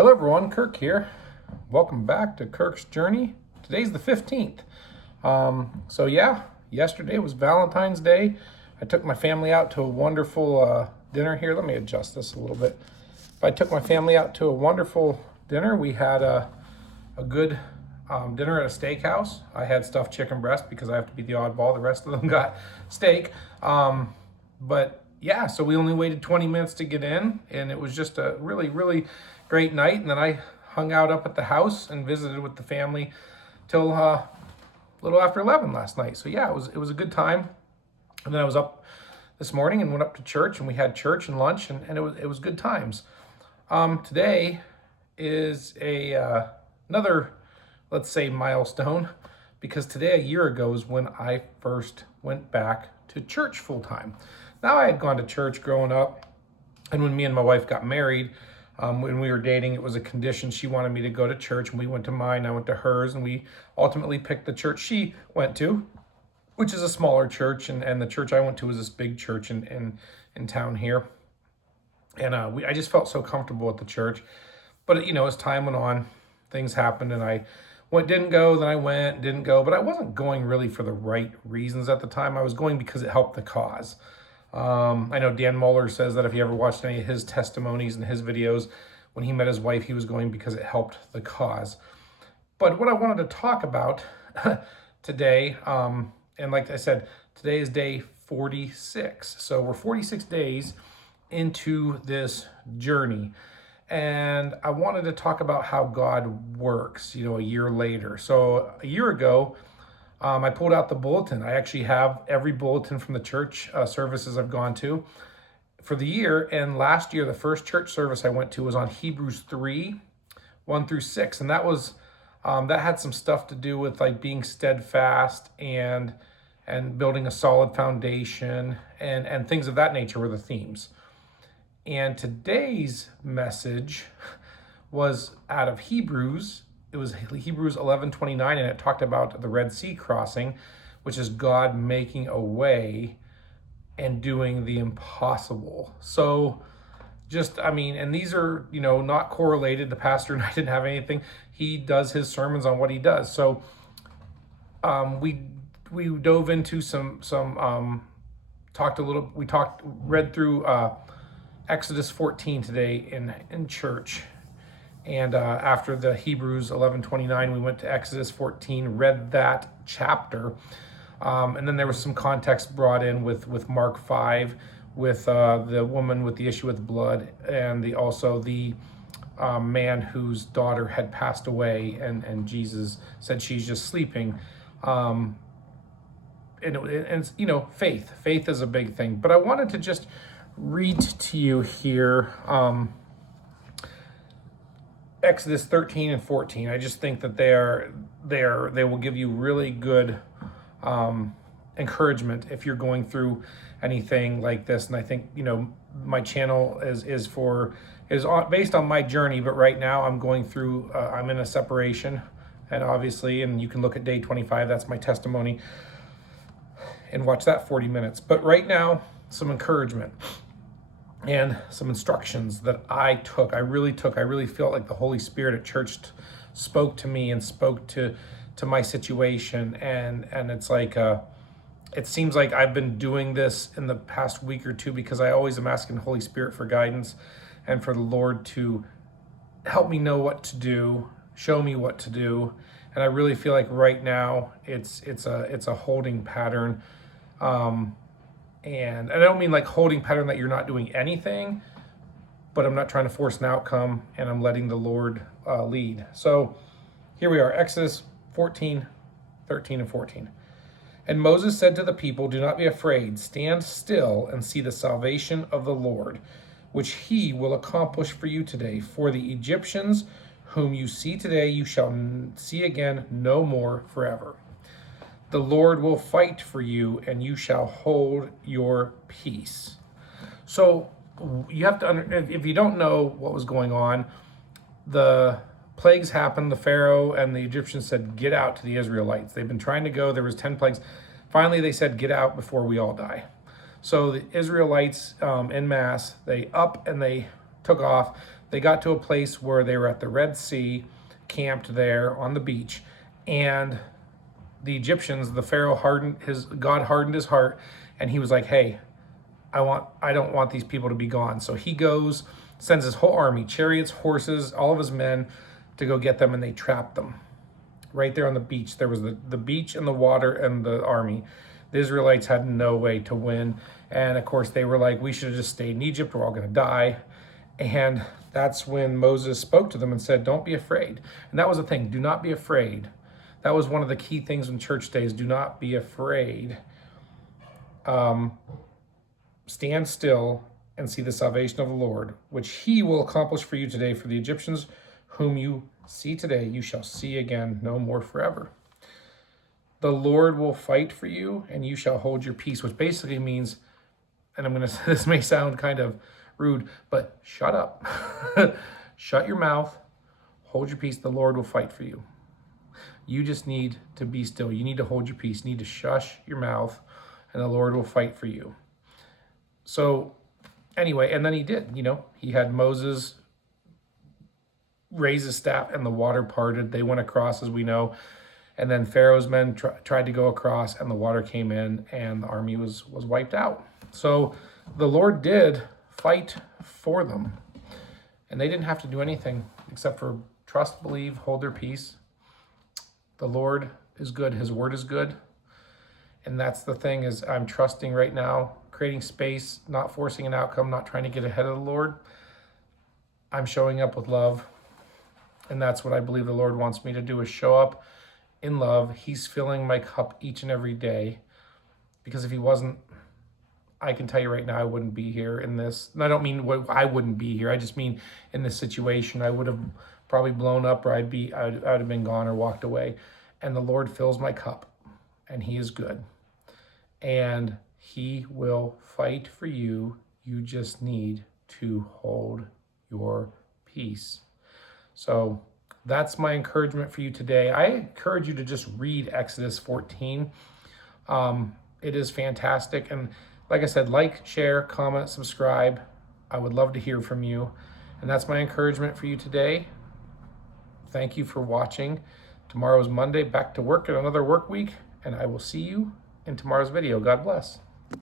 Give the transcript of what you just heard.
Hello everyone, Kirk here. Welcome back to Kirk's Journey. Today's the 15th. Yesterday was Valentine's Day. I took my family out to a wonderful dinner here. Let me adjust this a little bit. I took my family out to a wonderful dinner. We had a good dinner at a steakhouse. I had stuffed chicken breast because I have to be the oddball. The rest of them got steak. So we only waited 20 minutes to get in, and it was just a really, really great night. And then I hung out up at the house and visited with the family till a little after 11 last night. So yeah, it was a good time. And then I was up this morning and went up to church, and we had church and lunch, and it was good times. Today is another, let's say, milestone, because today, a year ago, is when I first went back to church full time. Now, I had gone to church growing up, and when me and my wife got married, when we were dating, it was a condition. She wanted me to go to church, and we went to mine, I went to hers, and we ultimately picked the church she went to, which is a smaller church, and the church I went to was this big church in town here. And I just felt so comfortable at the church. But, as time went on, things happened, and I didn't go, then I went, didn't go. But I wasn't going really for the right reasons at the time. I was going because it helped the cause. I know Dan Moeller says that if you ever watched any of his testimonies and his videos, when he met his wife, he was going because it helped the cause. But what I wanted to talk about today, and like I said, today is day 46. So we're 46 days into this journey. And I wanted to talk about how God works, a year later. So a year ago, I pulled out the bulletin. I actually have every bulletin from the church services I've gone to for the year. And last year, the first church service I went to was on Hebrews 3, 1 through 6. And that was that had some stuff to do with like being steadfast and building a solid foundation and things of that nature were the themes. And today's message was out of Hebrews. It was Hebrews 11:29, and it talked about the Red Sea crossing, which is God making a way and doing the impossible. So and these are, not correlated. The pastor and I didn't have anything. He does his sermons on what he does. So we dove into read through Exodus 14 today in church. And after the Hebrews 11:29, we went to Exodus 14, read that chapter. And then there was some context brought in with Mark 5, with the woman with the issue with blood, and the man whose daughter had passed away, and Jesus said she's just sleeping. Faith is a big thing. But I wanted to just read to you here Exodus 13 and 14. I just think that they will give you really good encouragement if you're going through anything like this. And I think my channel is based on my journey, but right now I'm going through I'm in a separation, and obviously, and you can look at day 25, that's my testimony, and watch that 40 minutes. But right now, some encouragement and some instructions that I really felt like the Holy Spirit at church spoke to me and spoke to my situation. And it's like, it seems like I've been doing this in the past week or two because I always am asking the Holy Spirit for guidance and for the Lord to help me know what to do, show me what to do. And I really feel like right now it's a holding pattern. And I don't mean like holding pattern that you're not doing anything, but I'm not trying to force an outcome, and I'm letting the Lord lead. So here we are, Exodus 14, 13 and 14. And Moses said to the people, "Do not be afraid. Stand still and see the salvation of the Lord, which he will accomplish for you today. For the Egyptians whom you see today, you shall see again no more forever. The Lord will fight for you, and you shall hold your peace." So you have to, if you don't know what was going on, the plagues happened. The Pharaoh and the Egyptians said, "Get out," to the Israelites. They've been trying to go. There was 10 plagues. Finally, they said, "Get out before we all die." So the Israelites en masse, they up and they took off. they got to a place where they were at the Red Sea, camped there on the beach, and the Egyptians, the Pharaoh God hardened his heart, and he was like, hey, I don't want these people to be gone. So he goes, sends his whole army, chariots, horses, all of his men to go get them, and they trapped them right there on the beach. There was the beach and the water and the army. The Israelites had no way to win. And of course they were like, we should have just stayed in Egypt. We're all going to die. And that's when Moses spoke to them and said, don't be afraid. And that was the thing. Do not be afraid. That was one of the key things in church days. Do not be afraid. Stand still and see the salvation of the Lord, which he will accomplish for you today. For the Egyptians whom you see today, you shall see again no more forever. The Lord will fight for you, and you shall hold your peace, which basically means, and I'm going to say this may sound kind of rude, but shut up. Shut your mouth. Hold your peace. The Lord will fight for you. You just need to be still. You need to hold your peace. You need to shush your mouth, and the Lord will fight for you. So anyway, and then he did, he had Moses raise his staff and the water parted. They went across, as we know. And then Pharaoh's men tried to go across, and the water came in, and the army was wiped out. So the Lord did fight for them, and they didn't have to do anything except for trust, believe, hold their peace. The Lord is good. His word is good. And that's the thing, is I'm trusting right now, creating space, not forcing an outcome, not trying to get ahead of the Lord. I'm showing up with love. And that's what I believe the Lord wants me to do, is show up in love. He's filling my cup each and every day, because if he wasn't, I can tell you right now, I wouldn't be here in this. And I don't mean I wouldn't be here. I just mean in this situation, I would have probably blown up, or I'd have been gone or walked away. And the Lord fills my cup, and he is good. And he will fight for you. You just need to hold your peace. So that's my encouragement for you today. I encourage you to just read Exodus 14. It is fantastic. And like I said, like, share, comment, subscribe. I would love to hear from you. And that's my encouragement for you today. Thank you for watching. Tomorrow's Monday, back to work in another work week. And I will see you in tomorrow's video. God bless.